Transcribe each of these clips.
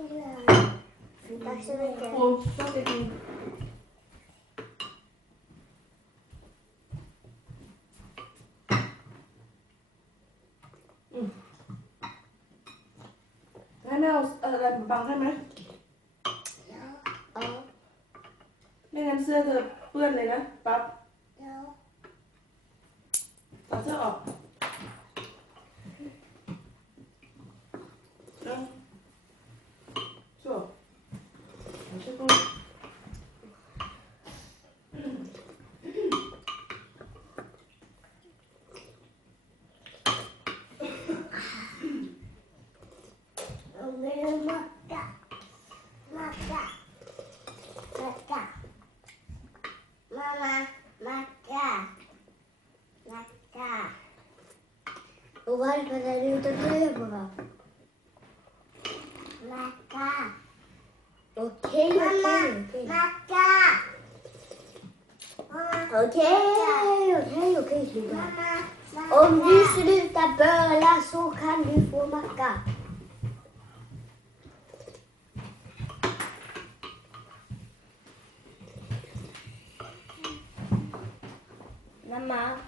Tack så mycket. ปูชอบไปกินอืมให้แม่เอาอะไรมาบังให้ไหม Ja. ไม่งั้นเสื้อเธอเปื้อนเลยนะปั๊บ Ja. เอาเสื้อออก Och varför är toivoa. Mäkkä. Okei, okei. Mäkkä. Okej, okej, okej okej. Om du slutar böla så kan du få macka. Mamma.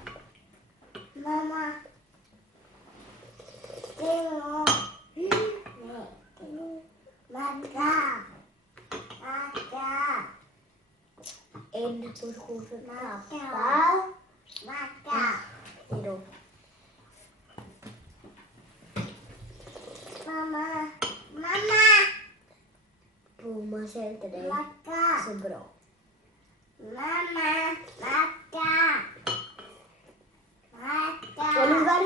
Mamma. Mama, mama, apple. Maka. Minum. Mama. Mama. Puma säger mama mama Maka. Så bra. Mama. Maka.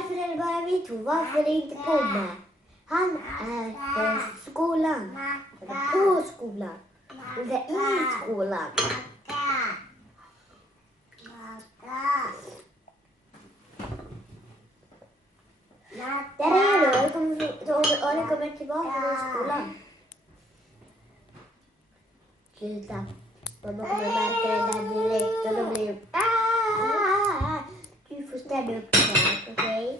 Varför är det bara vi två? Varför är det inte Pomma? Han är på skolan. Eller på skolan. Eller i skolan. Där är du. Och kommer, tillbaka från skolan. Sluta. Mamma kommer märka det där direkt och då blir det... Ah! Du får städa upp today.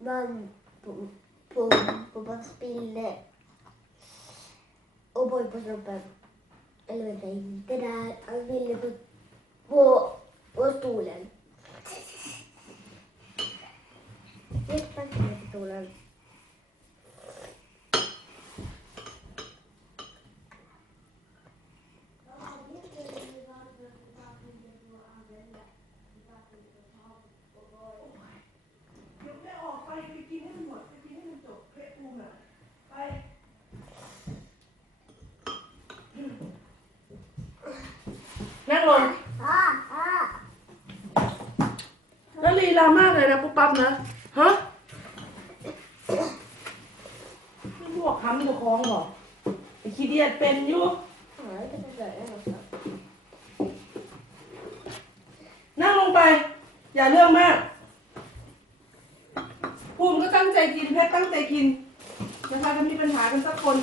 man på, på, på man spiller og bor på jobben. Eller vänta, inte där. Han ville på, på, på stolen. Vet man inte stolen. นแล้วลีลามากเลยนะปุ๊บปั๊บนะฮะไม่พวกค้ำตัวคล้องเหรอไอ้ขี้เดียดเป็นอยู่นั่งลงไป อย่าเรื่องมาก ภูมิก็ตั้งใจกินแพทย์ตั้งใจกินอย่าพากันมีปัญหากันสักคน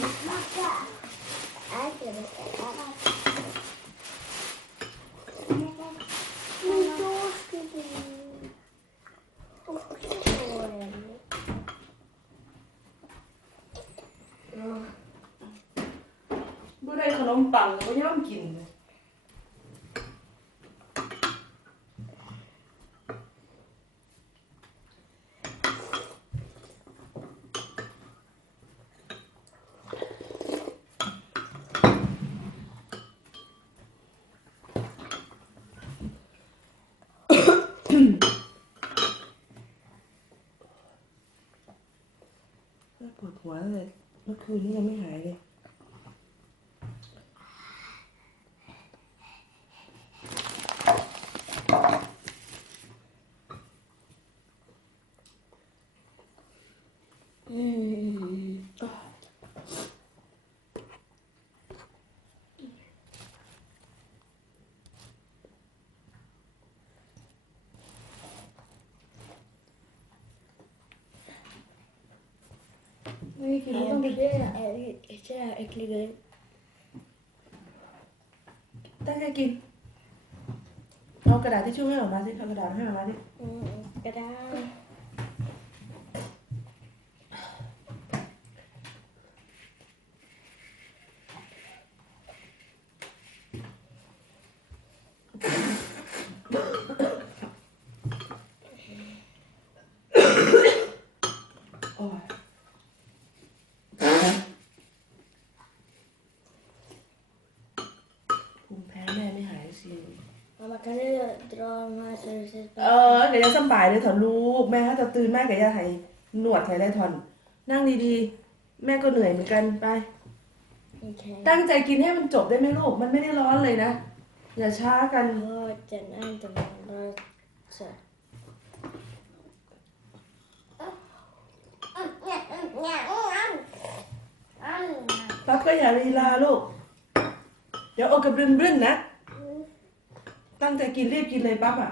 ปังก็ย่อมกินเลยปวดหัวเลยเมื่อคืนนี้ยังไม่หายเลย ไม่กินไม่ต้องไปเด้อะ Är det äckliga? ตั้งใจกินเอากระดาษทิชชู่ให้ออกมาสิเอากระดาษให้ออกมาดิ Mm, Gadang. โอ้ยภูมิแพ้แม่ไม่หายสิ Mamma kan du dra de här så det ser เออเดี๋ยวจะสำบายเลยเถอะลูก แม่ถ้าจะตื่นแม่ก็จะให้หนวดให้ได้ทอน นั่งดีๆ แม่ก็เหนื่อยเหมือนกันไป Okej. ตั้งใจกินให้มันจบได้ไหมลูก มันไม่ได้ร้อนเลยนะ อย่าช้ากัน Ja, den är inte bara så. ปั๊บก็อย่าลีลาลูก เดี๋ยวเอากระบรึนบรึนนะ ตั้งใจกินรีบกินเลยปั๊บอะ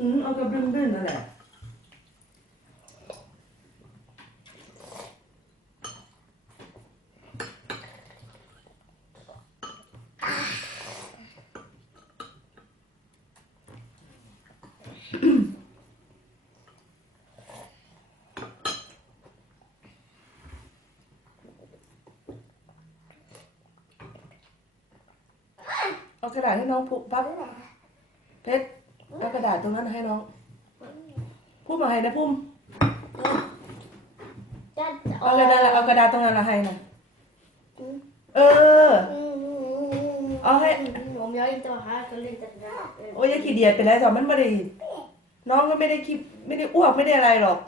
อืมเอากระบรึนบรึนนั่นแหละ กระดาษให้น้องปุ๊บปั๊บเพชรเอากระดาษตรงนั้นให้น้องพุ่มมาให้นะพุ่มเอากระดาษเอากระดาษตรงนั้นละให้นะเออเอาให้ Om jag inte var här så lite bra. โอ้ยอยาขี้เดียดเป็นไรสอนมันไม่ได้น้องก็ไม่ได้คิดไม่ได้อ้วกไม่ได้อะไรหรอก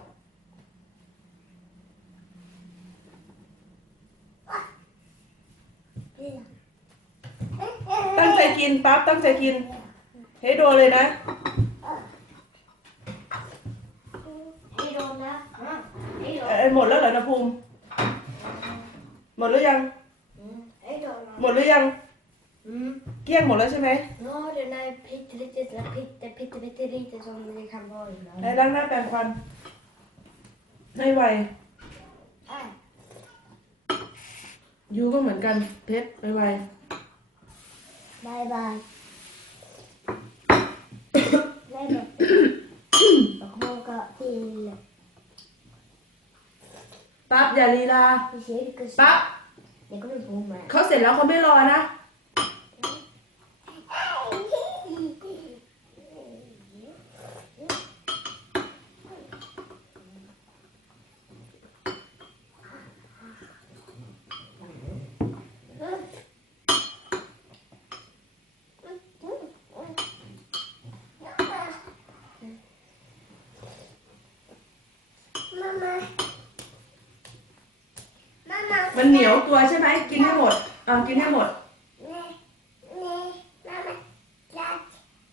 ตั้งใจ กินปั๊บตั้งใจกินให้โดนเลยนะ Hej då, Anna. Hej då. เอ้ยหมดแล้วเหรอนะภูมิ หมดหรือยัง Mm. Hej då, Anna. หมดหรือยัง Mm. เกลี้ยงหมดแล้วใช่ไหม Nu har du den här pyttelite, pytte, pytte, pytte lite som det kan vara ibland. ให้ล้างหน้าแปรงฟัน ให้ไว Äh. ยูก็เหมือนกันเพชรไว ไว Bye bye. Nej, nej. Jag kommer åka till ปั๊บอย่าลีลา till cirkus. ปั๊บ Det kommer du på med. เขาเสร็จแล้วเขาไม่รอนะ Mamma. Mamma. มันเหนียวตัวใช่ไหมกินให้หมดอ่ากินให้หมด Nej, nej, mamma. Jag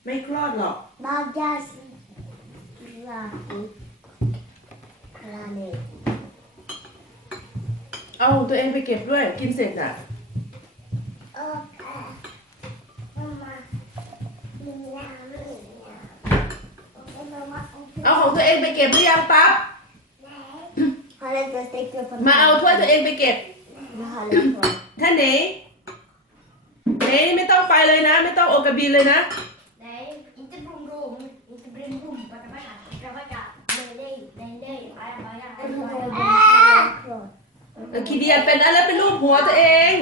ไม่คลอดหรอก bagas. Raki. Rani. เอาของตัวเองไปเก็บด้วย กินเสร็จอะ Okej. Mamma. Mina, mina. Och mamma. เอาของตัวเองไปเก็บหรือยังปั๊บ Har inte stekt upp มาเอาถ้วยตัวเองไปเก็บ Jag har lagt på. ท่านเนเนไม่ต้องไปเลยนะ ไม่ต้องโอกระบีเลยนะ Nej, inte brum brum. Inte brum brum. Backa backa. Backa backa. Nej, nej, nej, nej. Baja baja. เออขี้เดียดเป็นอะไรเป็นรูปหัวตัวเอง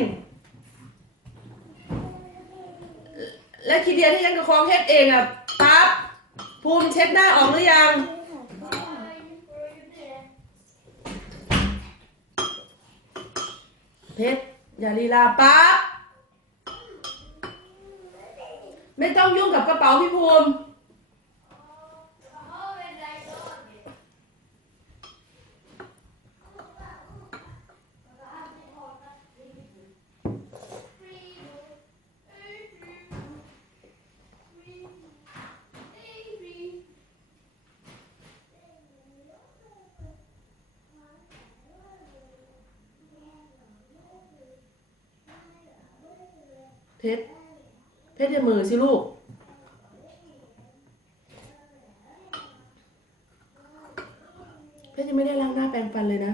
แล้วขี้เดียดที่ยังกระคองเฮ็ดเองอะปั๊บภูมิเช็ดหน้าออกหรือยัง เพชรอย่าลีลาปั๊บไม่ต้องยุ่งกับกระเป๋าพี่ภูมิ เพชรเพชรอย่ามือสิลูก เพชรยังไม่ได้ล้างหน้าแปรงฟันเลยนะ